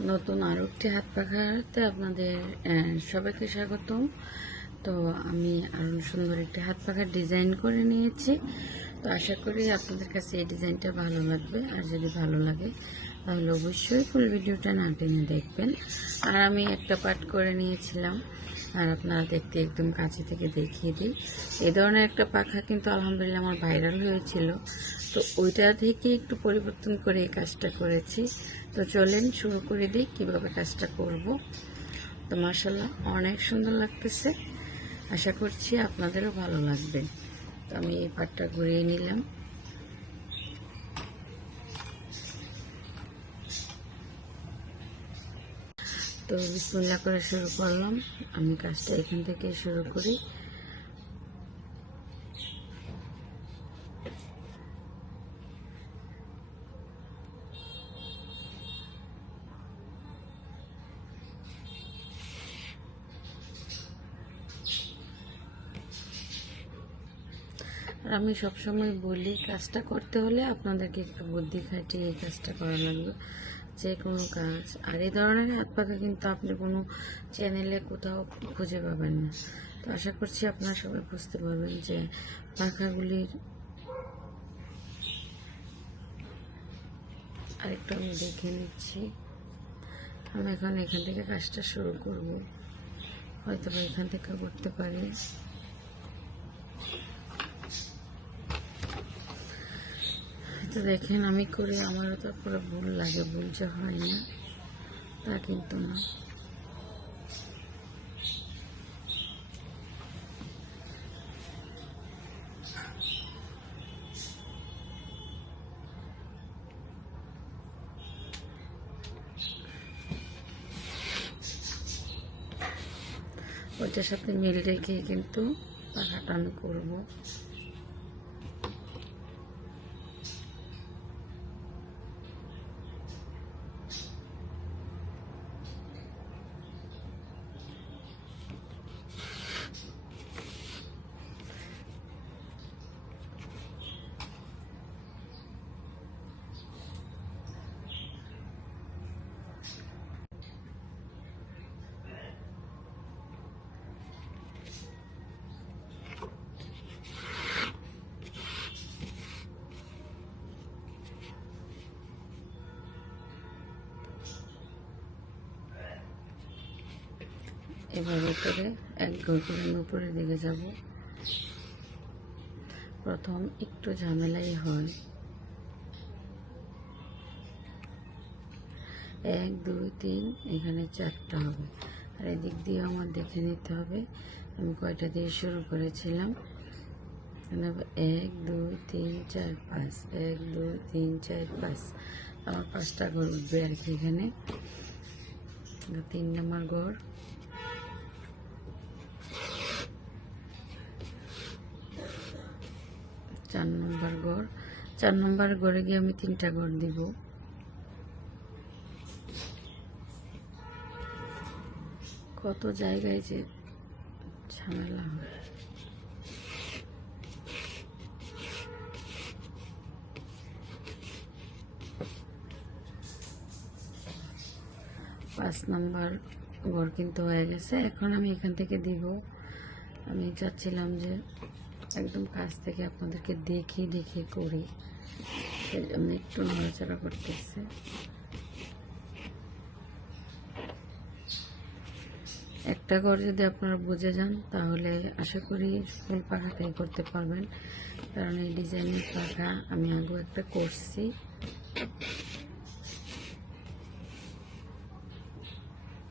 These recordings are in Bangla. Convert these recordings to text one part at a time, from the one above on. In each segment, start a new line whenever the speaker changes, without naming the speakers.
নতুন আর একটি হাত পাখাতে আপনাদের সবাইকে স্বাগতম। তো আমি আরও সুন্দর একটি হাত পাখার ডিজাইন করে নিয়েছি। তো আশা করি আপনাদের কাছে এই ডিজাইনটা ভালো লাগবে। আর যদি ভালো লাগে, তাহলে অবশ্যই ফুল ভিডিওটা না টেনে দেখবেন। আর আমি একটা পার্ট করে নিয়েছিলাম। আর আপনারা দেখতে একদম কাছে থেকে দেখিয়ে দিই। এই ধরনের একটা পাখা কিন্তু আলহামদুলিল্লাহ আমার ভাইরাল হয়েছিল। তো ওইটা থেকে একটু পরিবর্তন করে এই কাজটা করেছি। তো চলেন শুরু করে দিই, কীভাবে কাজটা করব। তো মার্শাল্লাহ অনেক সুন্দর লাগতেছে। আশা করছি আপনাদেরও ভালো লাগবে। তো আমি এই পাটটা ঘুরিয়ে নিলাম। তো বিসমিল্লা করে শুরু করলাম। আমি কাজটা এখান থেকে শুরু করি। আর আমি সবসময় বলি, কাজটা করতে হলে আপনাদেরকে একটু বুদ্ধি খাটিয়ে এই কাজটা করা লাগবে। যে কোনো কাজ। আর এই ধরনের হাত পাখা কিন্তু আপনি কোনো চ্যানেলে কোথাও খুঁজে পাবেন না। তো আশা করছি আপনারা সবাই বুঝতে পারবেন যে পাখাগুলির আরেকটু আমি দেখে নিচ্ছি। আমি এখন এখান থেকে কাজটা শুরু করব। হয়তো বা এখান থেকে করতে পারি। তো দেখেন, আমি করি আমারও তো পুরো ভুল লাগে, ভুল যে হয় না, তা কিন্তু না। ওইটার সাথে মিল রেখে কিন্তু পাখাটা আমি করব। এভাবে করে এক ঘর করে আমি উপরের দিকে যাব। প্রথম একটু ঝামেলাই হয়। এক, দুই, তিন, এখানে চারটা হবে। আর এদিক দিয়ে আমার দেখে নিতে হবে, আমি কয়টা দিয়ে শুরু করেছিলাম। এখানে এক, দুই, তিন, চার, পাঁচ। এক, দুই, তিন, চার, পাঁচ। আমার পাঁচটা ঘর উঠবে আর কি এখানে। তিন নম্বর ঘর চার নম্বর গড় চার নম্বর গড়ে গিয়ে আমি তিনটা গড় দিব। কত জায়গায় যে ঝামেলা হয়। পাঁচ নম্বর গড় কিন্তু হয়ে গেছে। এখন আমি এখান থেকে দিব। আমি চাচ্ছিলাম যে একদম কাছ থেকে আপনাদেরকে দেখে দেখে করি। সেই জন্য একটু নড়াচড়া করতেছে। একটা ঘর যদি আপনারা বুঝে যান, তাহলে আশা করি ফুল পাখাটাই করতে পারবেন। কারণ এই ডিজাইনের পাখা আমি আগেও একটা করছি।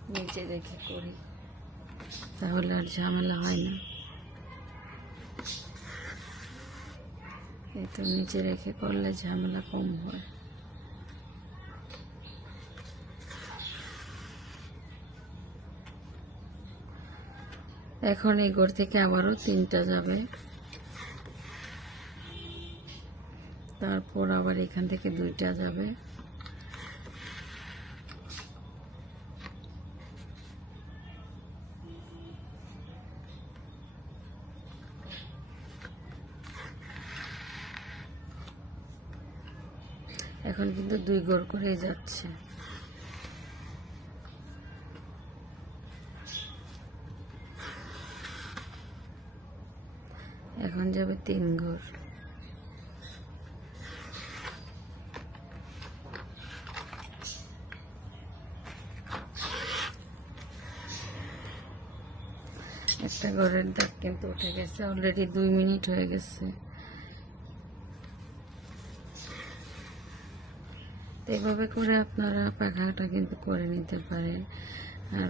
নিচে দেখে করি। তাহলে আর ঝামেলা হয় না। তো নিচে রেখে করলে ঝামেলা কম হয়। এখন এই ঘর থেকে আবারও তিনটা যাবে। তারপর আবার এখান থেকে দুইটা যাবে। এখন কিন্তু দুই গোল করেই যাচ্ছে। এখন যাবে তিন ঘর একটা ঘরের দাগ কিন্তু উঠে গেছে অলরেডি দুই মিনিট হয়ে গেছে। তো এইভাবে করে আপনারা পাখাটা কিন্তু করে নিতে পারেন। আর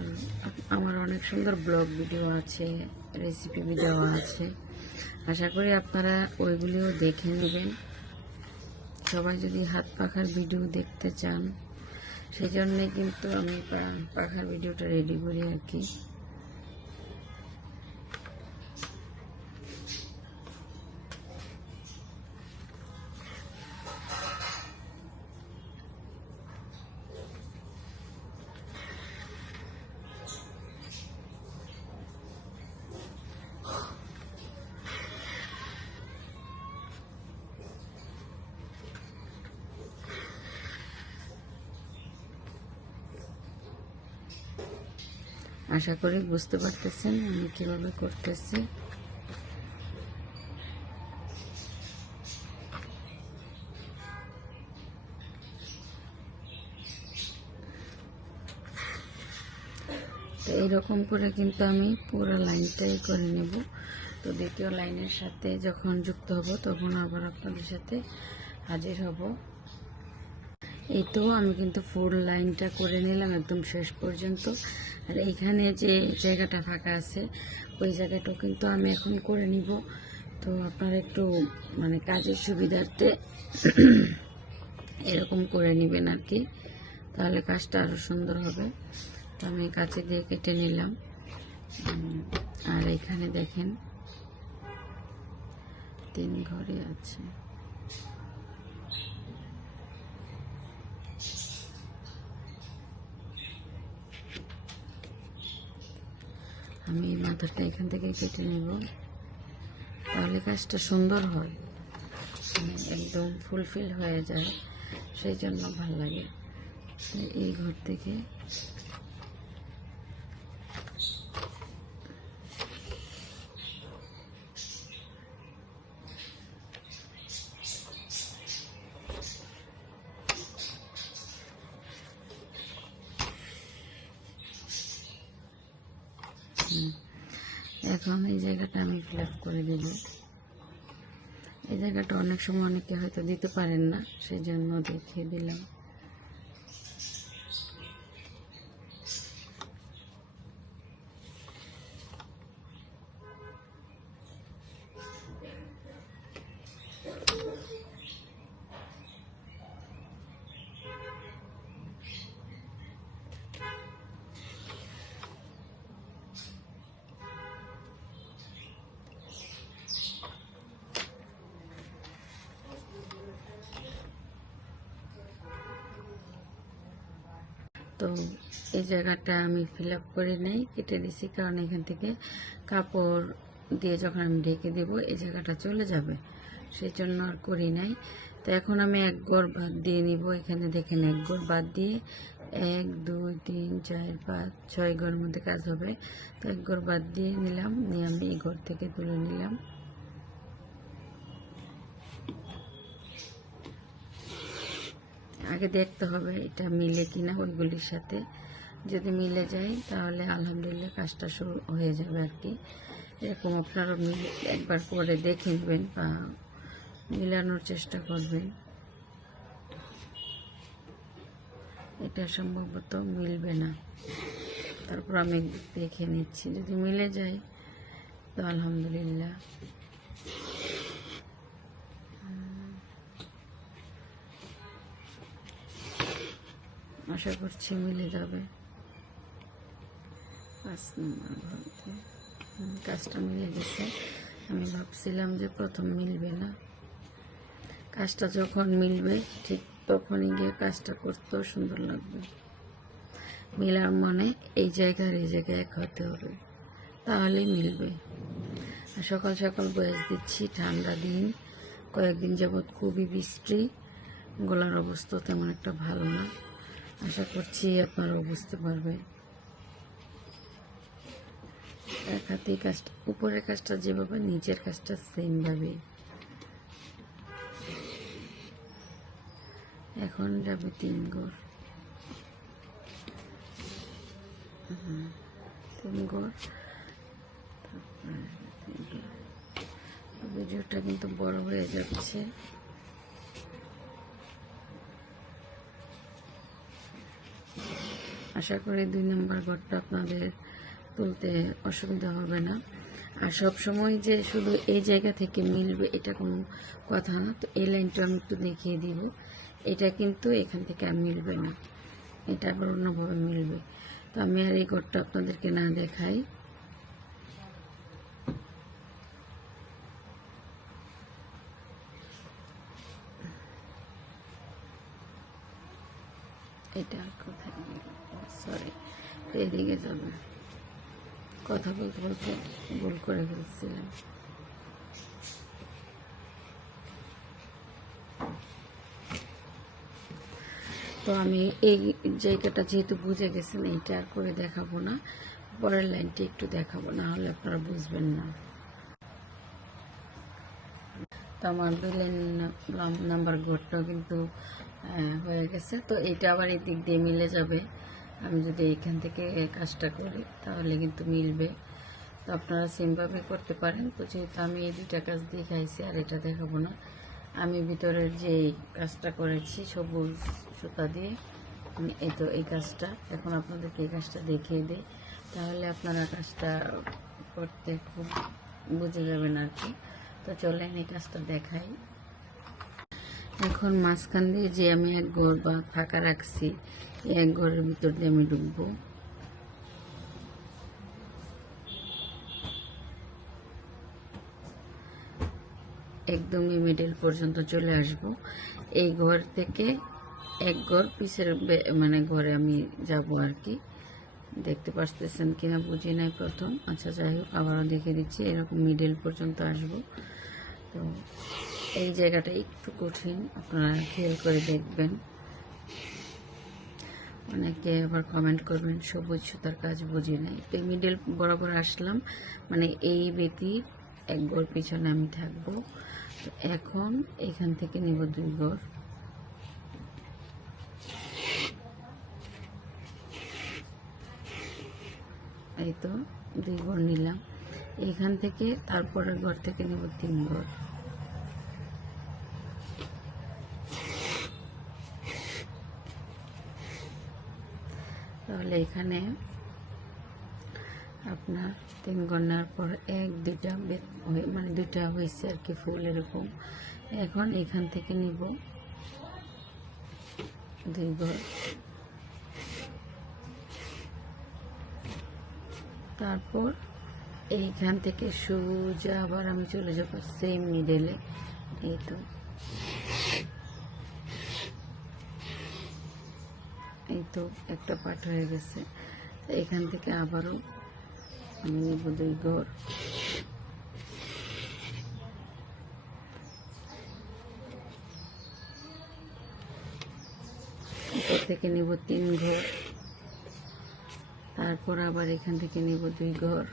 আমার অনেক সুন্দর ব্লগ ভিডিও আছে রেসিপি ভিডিও আছে। আশা করি আপনারা ওইগুলিও দেখে নেবেন। সবাই যদি হাত পাখার ভিডিও দেখতে চান সেই জন্যে কিন্তু আমি পাখার ভিডিওটা রেডি করি আর কি। আশা করি বুঝতে পারতেছেন আমি কীভাবে করতেছি। তো এইরকম করে কিন্তু আমি পুরো লাইনটাই করে নেব। তো দ্বিতীয় লাইনের সাথে যখন যুক্ত হব তখন আবার আপনাদের সাথে হাজির হব। এই তো আমি কিন্তু ফুল লাইনটা করে নিলাম একদম শেষ পর্যন্ত। আর এইখানে যে জায়গাটা ফাঁকা আছে, ওই জায়গাটাও কিন্তু আমি এখন করে নিব। তো আপনারা একটু মানে কাজের সুবিধার্থে এরকম করে নেবেন আর কি তাহলে কাজটা আরও সুন্দর হবে। তো আমি কাছে দিয়ে কেটে নিলাম। আর এখানে দেখেন, তিন ঘরে আছে। আমি মাথাটা এখান থেকে কেটে নেব। তাহলে কাজটা সুন্দর হয়। মানে একদম ফুলফিল হয়ে যায়। সেই জন্য ভালো লাগে। এই ঘর থেকে এখন এই জায়গাটা আমি ফিল করে দিল এই জায়গাটা অনেক সময় অনেকে হয়তো দিতে পারেন না সেই জন্য দেখিয়ে দিলাম। তো এই জায়গাটা আমি ফিল আপ করে নেই, কেটে দিছি কারণ এখান থেকে কাপড় দিয়ে যখন আমি ঢেকে দেব, এই জায়গাটা চলে যাবে। সেই জন্য আর করি নাই। তো এখন আমি এক গড় বাদ দিয়ে নিব। এখানে দেখেন এক গড় বাদ দিয়ে এক, দুই, তিন, চার, পাঁচ, ছয় গড়ের মধ্যে কাজ হবে। তো এক গড় বাদ দিয়ে নিলাম, নিয়ে আমি এই ঘর থেকে তুলে নিলাম। আগে দেখতে হবে এটা মিলে কিনা ওইগুলির সাথে। যদি মিলে যায়, তাহলে আলহামদুলিল্লাহ কাজটা শুরু হয়ে যাবে আর কি। এরকম আপনারা একবার করে দেখে নেবেন বা মিলানোর চেষ্টা করবেন। এটা সম্ভবত মিলবে না। তারপর আমি দেখে নিচ্ছি। যদি মিলে যায়, তো আলহামদুলিল্লাহ। আশা করছি মিলে যাবে। পাঁচ নম্বর ঘরতে কাজটা মিলে গেছে। আমি ভাবছিলাম যে প্রথম মিলবে না। কাজটা যখন মিলবে, ঠিক তখনই গিয়ে কাজটা করতেও সুন্দর লাগবে। মিলার মনে এই জায়গার এই জায়গায় এক হতে হবে। তাহলেই মিলবে। সকাল সকাল বয়স দিচ্ছি, ঠান্ডা দিন। কয়েকদিন যাবৎ খুবই বৃষ্টি গলার অবস্থা তেমন একটা ভালো না। আশা করছি আপনারাও বুঝতে পারবেন। এক হাতে কাজটা, উপরের কাজটা যেভাবে, নিচের কাজটা সেম ভাবে এখন যাবে তিন ঘর। তিন ঘর। ভিডিওটা কিন্তু বড় হয়ে যাচ্ছে। আশা করি দুই নম্বর ঘরটা আপনাদের তুলতে অসুবিধা হবে না। আর সব সময় যে শুধু এই জায়গা থেকে মিলবে এটা কোনো কথা না। তো এই লাইনটা আমি একটু দেখিয়ে দিব। এটা কিন্তু এখান থেকে আর মিলবে না। এটা আবার অন্যভাবে মিলবে। তো আমি আর এই ঘরটা আপনাদেরকে না দেখাই এটা কোথায় সরি এদিকে যাবে কথা বলতে ভুল করে ফেলছিলাম। তো আমি এই জায়গাটা যেহেতু বুঝে গেছেন, এইটা আর করে দেখাবো না। পরের লাইনটি একটু দেখাবো, না হলে আপনারা বুঝবেন না। তো আমার দুই লাইন নাম্বার ঘরটাও কিন্তু হয়ে গেছে। তো এটা আবার এই দিক দিয়ে মিলে যাবে। আমি যদি এইখান থেকে কাজটা করি, তাহলে কিন্তু মিলবে। তো আপনারা সেমভাবে করতে পারেন। তো যেহেতু আমি এই দুইটা কাজ দেখাইছি আর এটা দেখাবো না, আমি ভিতরের যে কাজটা করেছি, সবুজ সুতা দিয়ে এই তো এই কাজটা, এখন আপনাদেরকে এই কাজটা দেখিয়ে দিই। তাহলে আপনারা কাজটা করতে খুব বুঝে যাবেন আর কি। তো চলেন এই কাজটা দেখাই। এখন মাঝখান দিয়ে যে আমি এক ঘর বা ফাঁকা রাখছি, এক ঘরের ভিতর দিয়ে আমি ঢুকবো। একদমই মিডল পর্যন্ত চলে আসব। এই ঘর থেকে এক ঘর পিছের মানে ঘরে আমি যাব আর কি। দেখতে পারতেছেন কিনা বুঝি নাই প্রথম। আচ্ছা যাই হোক, আবারও দেখে দিচ্ছি, এরকম মিডল পর্যন্ত আসব। তো এই জায়গাটা একটু কঠিন, আপনারা খেয়াল করে দেখবেন। অনেকে আবার কমেন্ট করবেন সবুজ সুতার কাজ বুঝি নাই তো মিডল বরাবর আসলাম মানে এই বেতি এক গড় পিছনে আমি থাকব। এখন এখান থেকে নিব দুই গড় এই তো, দুই গড় নিলাম। এখান থেকে তারপরের ঘর থেকে নেব তিন গড় তাহলে এখানে আপনার তিন গন্নার পর এক হয়ে- মানে দুইটা হয়েছে আর কি ফুল এরকম এখন এখান থেকে নিব দুই ঘর। তারপর এইখান থেকে সোজা আবার আমি চলে যাব সেম মিডেলে এই তো। তো একটা পাট হয়ে গেছে। এখান থেকে আবারও আমি নেব দুই ঘর। উপর থেকে নেব তিন ঘর। তারপর আবার এখান থেকে নেব দুই ঘর।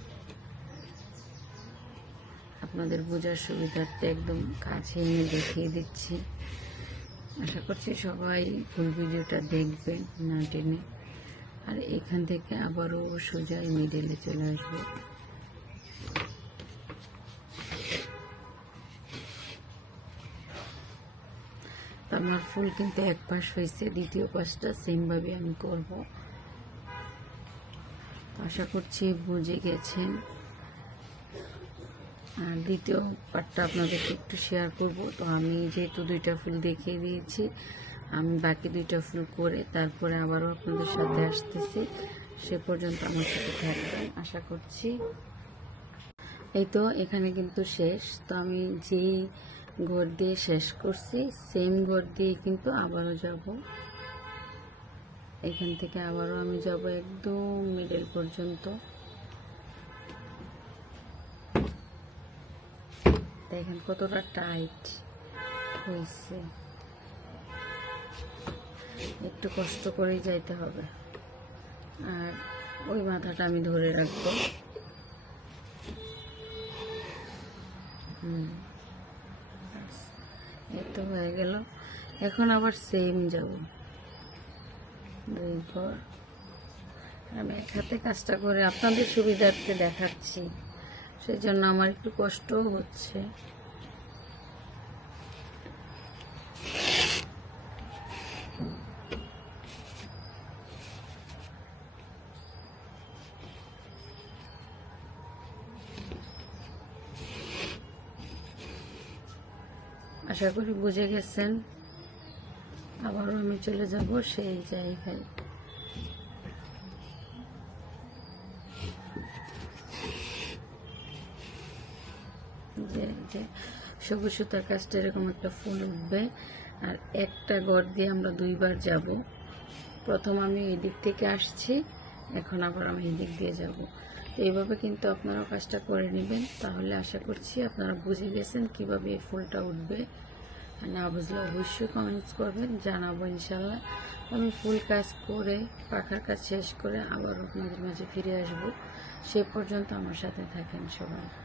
আপনাদের বোঝার সুবিধার্থে একদম কাছে এনে দেখিয়ে দিচ্ছি। আশা করছি সবাই ফুল ভিডিওটা দেখবেন না টেনে। আর এখান থেকে আবারও সোজা মিডেলে চলে আসব। আমার ফুল কিন্তু এক পাশ হয়েছে, দ্বিতীয় পাশটা সেমভাবে আমি করব। আশা করছি বুঝে গেছেন। দ্বিতীয় পার্টটা আপনাদেরকে একটু শেয়ার করব। তো আমি যেহেতু দুইটা ফুল দেখিয়ে দিয়েছি, আমি বাকি দুইটা ফুল করে তারপরে আবারও আপনাদের সাথে আসতেছি। সে পর্যন্ত আমার সাথে থাকবেন। আশা করছি এই তো এখানে কিন্তু শেষ। তো আমি যেই ঘর দিয়ে শেষ করছি সেম ঘর দিয়ে কিন্তু আবারও যাব। এখান থেকে আবারও আমি যাব একদম মিডল পর্যন্ত। দেখেন কতটা টাইট হয়েছে। একটু কষ্ট করেই যাইতে হবে। আর ওই মাথাটা আমি ধরে রাখব। হুম ব্যাস, এই তো হয়ে গেল। এখন আবার সেম যাব। দুই ঘর। আমি এক হাতে কাজটা করে আপনাদের সুবিধার্থে দেখাচ্ছি। সেই জন্য আমার একটু কষ্টও হচ্ছে। আশা করি বুঝে গেছেন। আবারও আমি চলে যাব সেই জায়গায়। যে যে সবুজ সুতার কাজটা এরকম একটা ফুল উঠবে। আর একটা গড় দিয়ে আমরা দুইবার যাব। প্রথম আমি এই দিক থেকে আসছি, এখন আবার আমি এই দিক দিয়ে যাব। এইভাবে কিন্তু আপনারাও কাজটা করে নেবেন। তাহলে আশা করছি আপনারা বুঝে গেছেন কীভাবে এই ফুলটা উঠবে। না বুঝলে অবশ্যই কমেন্টস করবেন, জানাব ইনশাল্লাহ আমি ফুল কাজ করে, পাখার কাজ শেষ করে আবার আপনাদের মাঝে ফিরে আসব। সে পর্যন্ত আমার সাথে থাকেন সবাই।